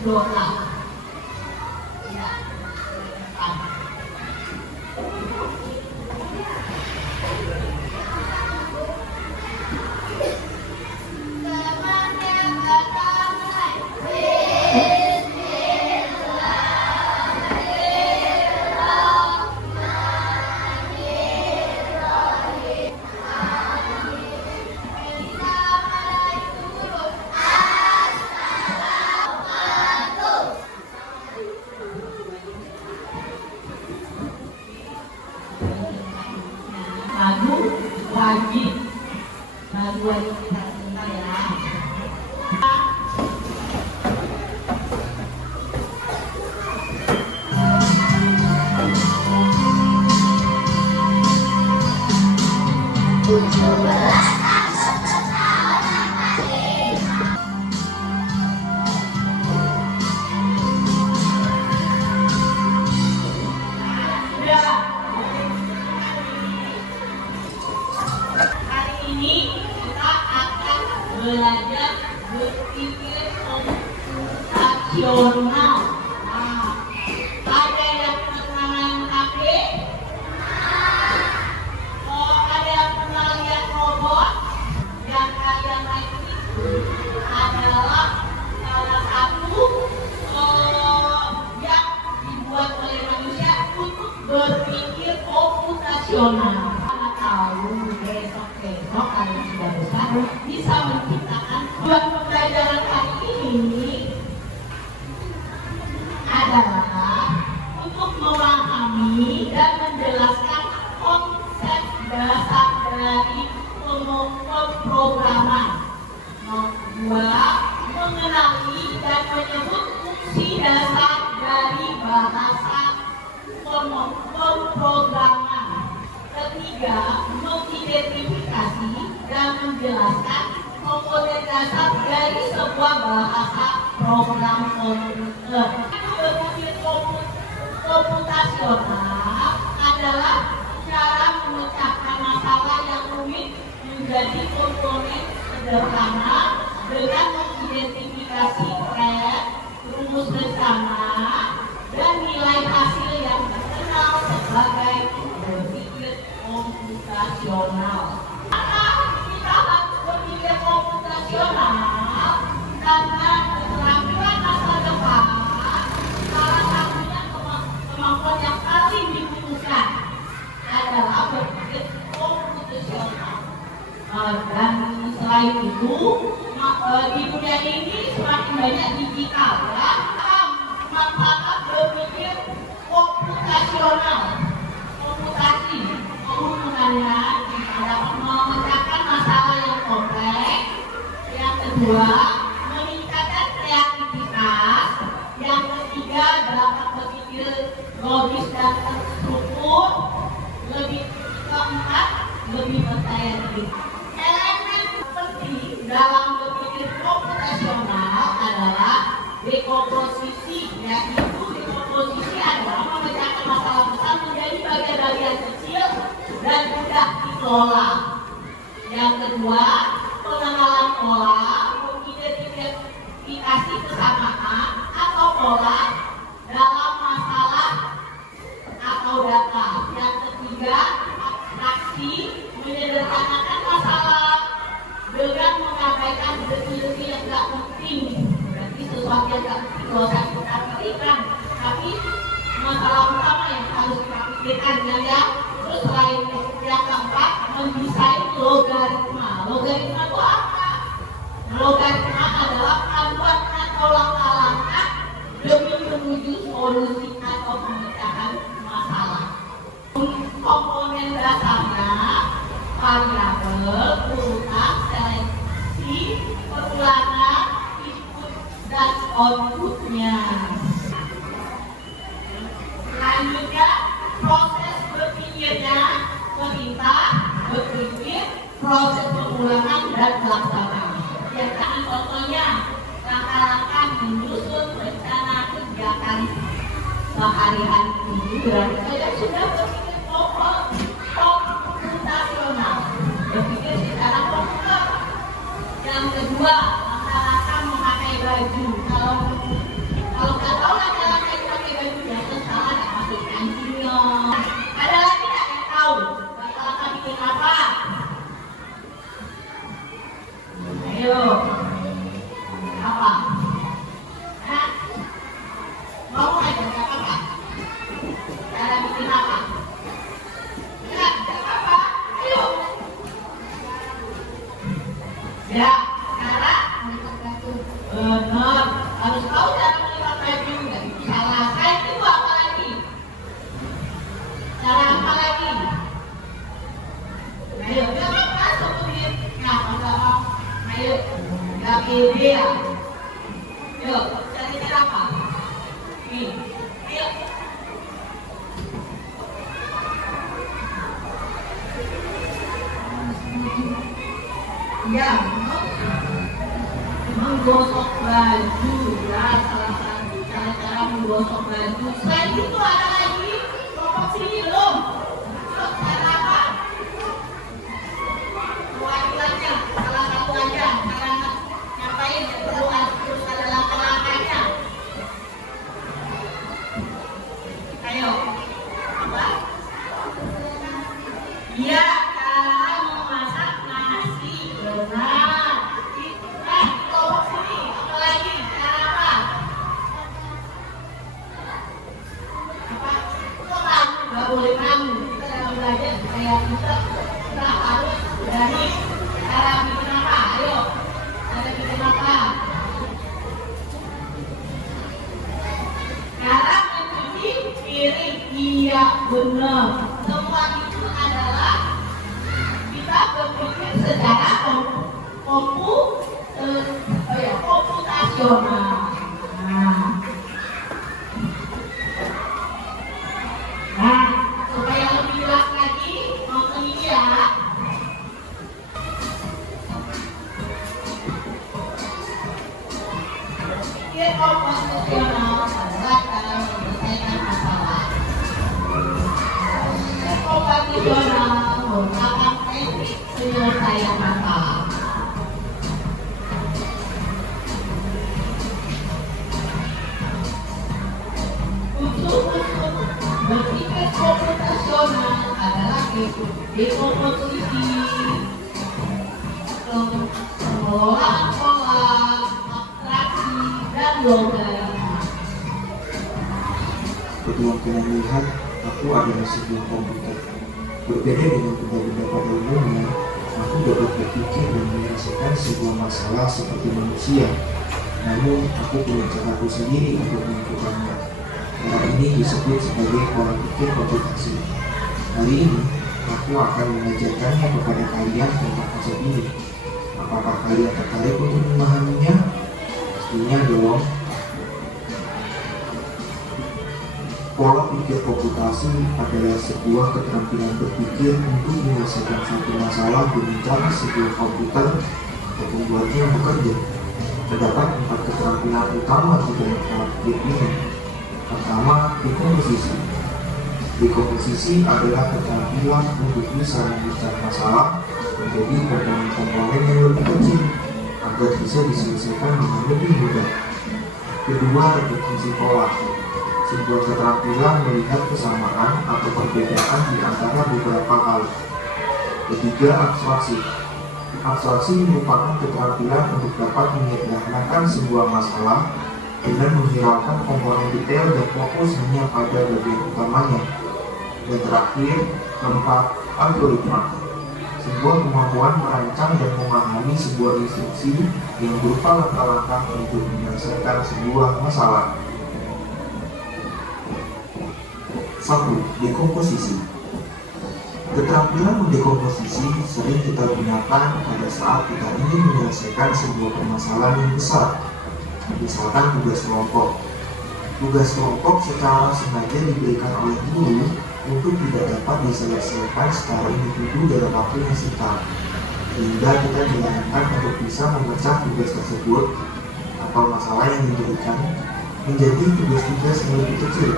berdoa. Ya, lagu wajib kita cinta ya. Hari ini kita akan belajar berpikir komputasional. Nah, ada yang pernah main HP? Oh, ada yang pernah lihat robot? Yang kalian lihat itu adalah salah satu yang dibuat oleh manusia untuk berpikir komputasional. Tahu besok kalian sudah besar bisa menciptakan. Buat pembelajaran hari ini adalah untuk memahami dan menjelaskan konsep dasar dari pemrograman. Kedua, mengenali dan menyebut fungsi dasar dari bahasa pemrograman. Ketiga, mengidentifikasi dan menjelaskan komponen dasar dari sebuah bahasa program komputer. Berpikir komputasional adalah cara memecahkan masalah yang rumit menjadi komponen sederhana dengan mengidentifikasi tren, rumus rencana, dan nilai hasil yang dikenal sebagai berpikir komputasional. Karena kita harus berpikir komputasional karena keterampilan masa depan salah satunya kemampuan yang paling dibutuhkan adalah berpikir komputasional. Dan selain itu di dunia ini semakin banyak digital ya. Manfaat berpikir komputasional, komputasi keuntungannya dapat memecahkan masalah yang kompleks. Yang kedua, meningkatkan kreativitas. Yang ketiga, dapat berpikir logis dan terstruktur. Keempat, lebih percaya diri. Elemen penting dalam berpikir komputasional adalah dekomposisi, yaitu dekomposisi adalah memecahkan masalah besar menjadi bagian-bagian kecil dan mudah dikelola. Yang kedua, pengenalan pola, mengidentifikasi kesamaan atau pola dalam masalah atau data. Yang ketiga, abstraksi, menyederhanakan masalah dengan mengabaikan detil-detil yang tidak penting. Berarti sesuatu yang tidak penting kalau kita pikirkan, tapi masalah utama yang harus kita pikirkan ya. Terus selain yang keempat, mendesain logaritma. Logaritma itu apa? Logaritma adalah panduan atau langkah-langkah demi menuju solusi atau pemecahan masalah. Komponen dasarnya variabel, urutan, seleksi, perulangan, input dan outputnya. Selanjutnya, proses berpikirnya perintah, berpikir, proses pengulangan dan pelaksanaan. Ya kan contohnya langkah-langkah menyusun rencana kegiatan sehari-hari ini berarti saya sudah berpikir komputasional, berpikir secara komputer. Yang kedua, langkah-langkah memakai baju. Kalau Ayo. Apa? Hah? Mau aja nggak apa-apa. Cara bikin apa? Nggak apa-apa. Ayo. Ya, cara benar. Harus tahu cara melipat baju. Nggak bisa salah. Saya itu apa lagi? Cara apa lagi? Ayo, nggak apa-apa. Sebutin. Nah, nggak mau. Ayo, nggak ide ya. Yuk, cari cara apa? Nih, ayo. Ya, menggosok baju ya, salah satu cara menggosok baju. Selain itu ada lagi, kelompok sini belum. Yuk, cara apa? Kewajibannya, salah satu aja. Cara ngapain? Perlu terus ada langkah-langkahnya. Ayo, apa? Iya, cara memasak nasi. Benar. Kelompok sini, apa lagi? Cara apa? Apa? Kok kamu? Gak boleh kamu. Kita dalam belajar supaya kita harus dari cara bikin apa? Ayo, cara bikin apa? Cara mencuci piring. Iya, benar. Semua itu adalah kita berpikir secara komputasional. Nah, supaya lebih jelas lagi, nonton ini ya. Pikir komputasional adalah cara menyelesaikan masalah. Komputasional merupakan teknik penyelesaian masalah. Berpikir komputasional adalah dekomposisi, pengelolaan pola, abstraksi, dan logaritma. Ketua kalian melihat, aku adalah sebuah komputer. Berbeda dengan benda-benda pada umumnya, aku dapat berpikir dan menyelesaikan sebuah masalah seperti manusia. Namun, aku punya caraku sendiri untuk melakukannya. Cara ini disebut sebagai pola pikir komputasi. Hari ini, aku akan mengajarkannya kepada kalian tentang konsep ini. Apakah kalian tertarik untuk memahaminya? Pastinya dong. Pola pikir komputasi adalah sebuah keterampilan berpikir untuk menyelesaikan suatu masalah dengan cara sebuah komputer untuk membuatnya bekerja. Terdapat 4 keterampilan utama di dalam pola pikir ini. Pertama, dekomposisi. Dekomposisi adalah keterampilan untuk bisa memecah masalah menjadi komponen-komponen yang lebih kecil agar bisa diselesaikan dengan lebih mudah. Kedua, reduksi pola. Sebuah keterampilan melihat kesamaan atau perbedaan di antara beberapa hal. Ketiga, abstraksi. Abstraksi merupakan keterampilan untuk dapat menyederhanakan sebuah masalah dengan menghiraukan komponen detail dan fokus hanya pada bagian utamanya. Dan terakhir, keempat, algoritma. Sebuah kemampuan merancang dan memahami sebuah instruksi yang berupa langkah-langkah untuk menyelesaikan sebuah masalah. 1. Dekomposisi. Keterampilan mendekomposisi sering kita gunakan pada saat kita ingin menyelesaikan sebuah permasalahan yang besar. Misalkan tugas kelompok. Tugas kelompok secara sengaja diberikan oleh guru untuk tidak dapat diselesaikan secara individu dalam waktu yang singkat, sehingga kita diarahkan untuk bisa memecah tugas tersebut atau masalah yang diberikan menjadi tugas-tugas yang lebih kecil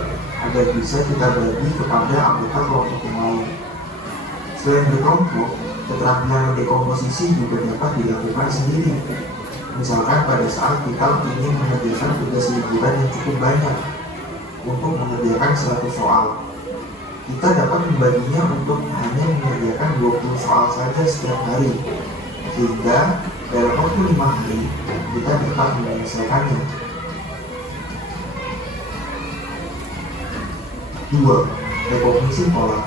agar bisa kita bagi kepada anggota kelompok yang lain. Selain berkelompok, keterampilan mendekomposisi juga dapat dilakukan sendiri. Misalkan pada saat kita ingin mengerjakan tugas liburan yang cukup banyak untuk mengerjakan 100 soal, kita dapat membaginya untuk hanya mengerjakan 20 soal saja setiap hari, sehingga dalam waktu 5 hari kita dapat menyelesaikannya. 2. Rekognisi pola.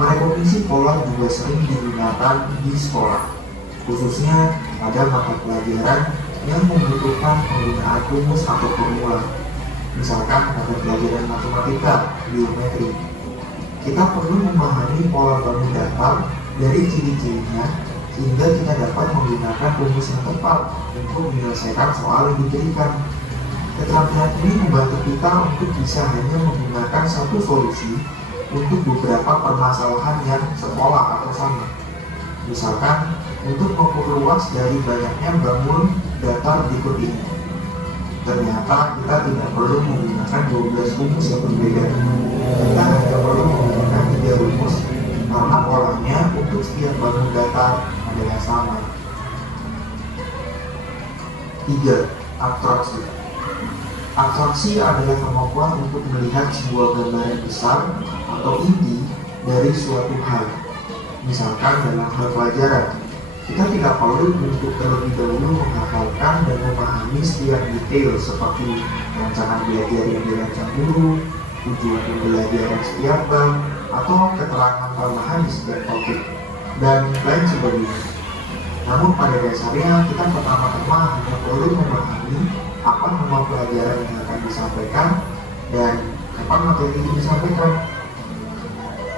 Merekognisi pola juga sering digunakan di sekolah, khususnya pada mata pelajaran yang membutuhkan penggunaan rumus atau formula. Misalkan pada pelajaran matematika, geometri. Kita perlu memahami pola bangun datar dari ciri-cirinya sehingga kita dapat menggunakan rumus yang tepat untuk menyelesaikan soal yang diberikan. Keterampilan ini membantu kita untuk bisa hanya menggunakan satu solusi untuk beberapa permasalahan yang sekolah atau sama. Misalkan, untuk memperluas dari banyaknya bangun datar berikut ini. Ternyata kita tidak perlu menggunakan 12 rumus yang berbeda. Kita hanya perlu menggunakan 3 rumus karena polanya untuk setiap bangun datar adalah sama. 3. Abstraksi. Abstraksi adalah kemampuan untuk melihat sebuah gambaran besar atau inti dari suatu hal. Misalkan dalam hal pelajaran, kita tidak perlu untuk terlebih dahulu menghafalkan dan memahami setiap detail seperti rancangan belajar yang dirancang guru, tujuan pembelajaran setiap bab, atau keterangan tambahan di setiap topik, dan lain sebagainya. Namun pada dasarnya kita pertama-tama hanya perlu memahami apa nama pelajaran yang akan disampaikan dan kapan materi itu disampaikan.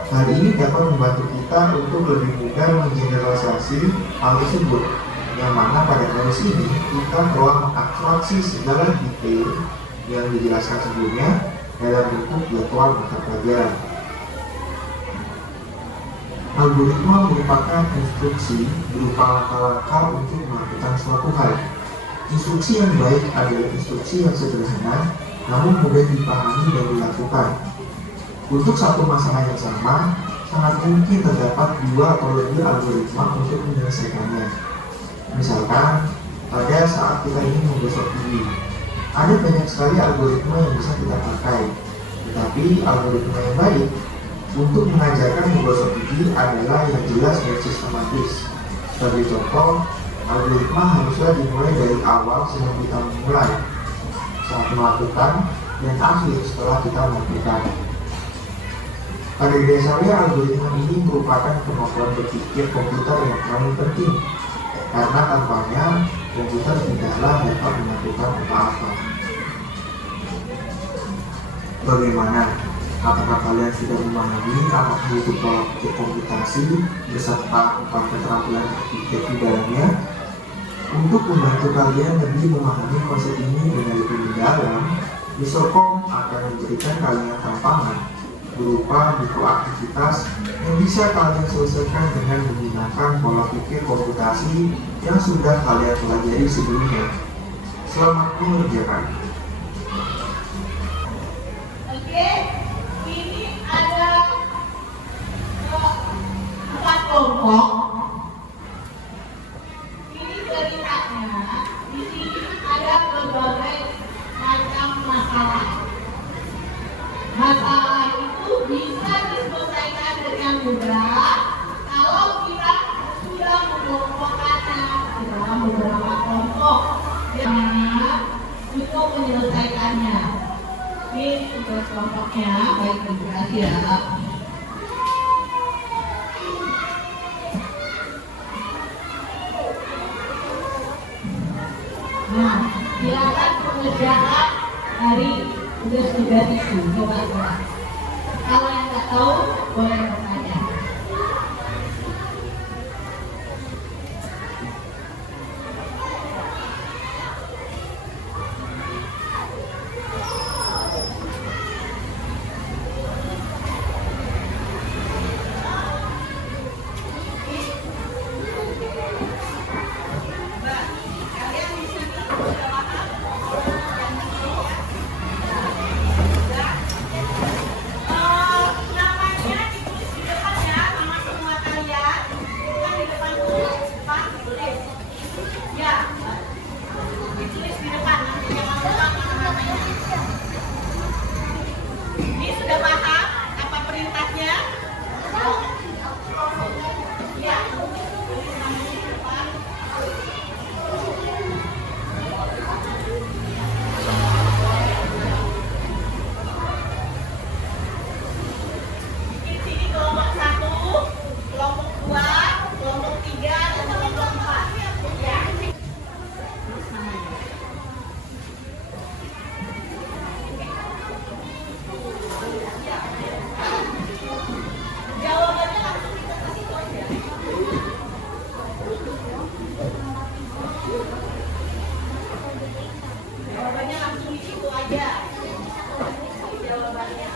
Hal ini dapat membantu kita untuk lebih mudah menggeneralisasi hal tersebut, yang mana pada garis ini kita telah mengabstraksi segala detail yang dijelaskan sebelumnya dalam bentuk jadwal mata pelajaran. Algoritma merupakan instruksi berupa langkah-langkah untuk melakukan suatu hal. Instruksi yang baik adalah instruksi yang sederhana, namun mudah dipahami dan dilakukan. Untuk satu masalah yang sama, sangat mungkin terdapat 2 atau lebih algoritma untuk menyelesaikannya. Misalkan, pada saat kita ingin menggosok gigi, ada banyak sekali algoritma yang bisa kita pakai. Tetapi algoritma yang baik untuk mengajarkan menggosok gigi adalah yang jelas dan sistematis. Sebagai contoh, algoritma haruslah dimulai dari awal sebelum kita memulai, saat melakukan, dan akhir setelah kita melakukan. Pada dasarnya algoritma ini merupakan kemampuan berpikir komputer yang paling penting, karena tanpanya komputer tidaklah dapat melakukan apa-apa. Bagaimana? Apakah kalian sudah memahami apa itu pola pikir komputasi beserta 4 keterampilan berpikir di dalamnya? Untuk membantu kalian lebih memahami konsep ini dengan lebih mendalam, Misorkom akan memberikan kalian tantangan berupa buku aktivitas yang bisa kalian selesaikan dengan menggunakan pola pikir komputasi yang sudah kalian pelajari sebelumnya. Selamat mengerjakan. Oke, ini ada 4 kelompok. Ini ceritanya, di sini ada berbagai macam masalah. Masalah itu bisa diselesaikan dengan mudah kalau kita sudah mengelompokkannya dalam beberapa kelompok yang untuk menyelesaikannya. Ini tugas kelompoknya, baik terima kasih ya. Nah, silakan pengerjaan dari tugas-tugas itu. Coba. Kalau yang nggak tahu, boleh bertanya. aja. Jawabannya.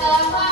Selamat